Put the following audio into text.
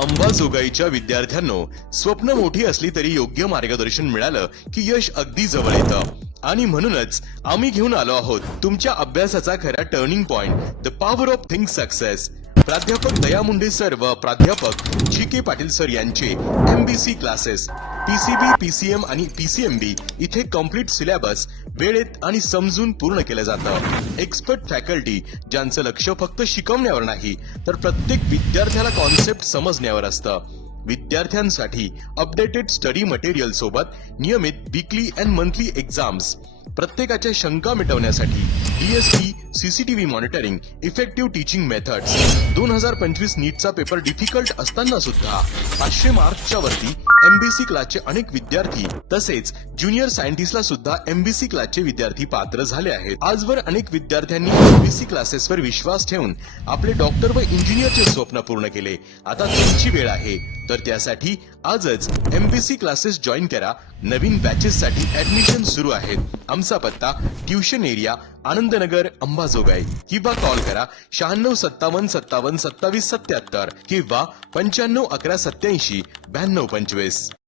अंबाजोगाईच्या विद्यार्थ्यांनो, स्वप्न मोठी असली तरी योग्य मार्गदर्शन मिळालं की यश अगदी जवळ येतं. आणि म्हणूनच आम्ही घेऊन आलो आहोत तुमच्या अभ्यासाचा खरा turning point, the power of think success. प्राध्यापक दया मुंडे सर व प्राध्यापक जी.के. पाटील सर यांचे MBC क्लासेस, PCB, PCM आणि PCMB इथे कम्प्लीट सिलेबस वेळेत आणि समजून पूर्ण केलं जातं. एक्सपर्ट फॅकल्टी ज्यांचं लक्ष फक्त शिकवण्यावर नाही तर प्रत्येक विद्यार्थ्याला कॉन्सेप्ट समजण्यावर असतं. विद्यार्थ्यांसाठी अपडेटेड स्टडी मटेरियल सोबत नियमित वीकली अँड मंथली एक्झाम्स, प्रत्येकाच्या शंका मिटवण्यासाठी DSP, CCTV monitoring, effective teaching methods. 2025 नीटचा पेपर डिफिकल्ट असताना सुद्धा 500 मार्क्सच्या वरती MBC क्लासचे अनेक विद्यार्थी तसेच ज्युनियर सायंटिस्टला सुद्धा MBC क्लासचे विद्यार्थी पात्र झाले आहेत. आजवर अनेक विद्यार्थ्यांनी MBC क्लासेसवर विश्वास ठेवून आपले डॉक्टर व इंजिनियरचे स्वप्न पूर्ण केले. आता तुमची वेळ आहे, तर त्यासाठी आजच MBC क्लासेस जॉईन करा. नवीन बॅचेस साठी ऍडमिशन सुरू आहेत. आमचा पत्ता ट्युशन एरिया, आनंदनगर, अंबाजोगाई, किंवा कॉल करा 9657572777 किंवा 9511879225.